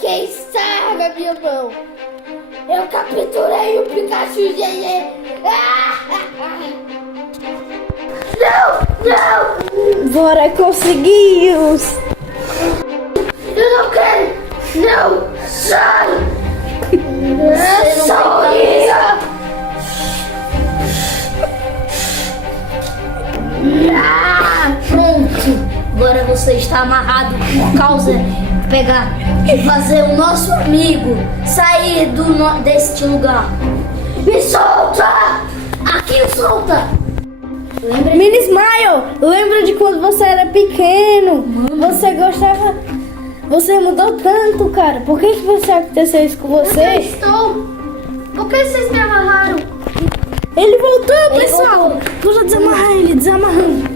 quem está na minha mão. Eu capturei o Pikachu Yeye. Não! Bora, conseguimos! Eu não quero! Não! Sai! Sorria! Pronto! Agora você está amarrado por causa de fazer o nosso amigo sair deste lugar. Me solta! Aqui, solta! Mini Smile, lembra de quando você era pequeno? Você gostava... Você mudou tanto, cara. Por que você aconteceu isso com você? Estou! Por que vocês me amarraram? Ele voltou, pessoal! Vou já desamarrar ele, desamarrando.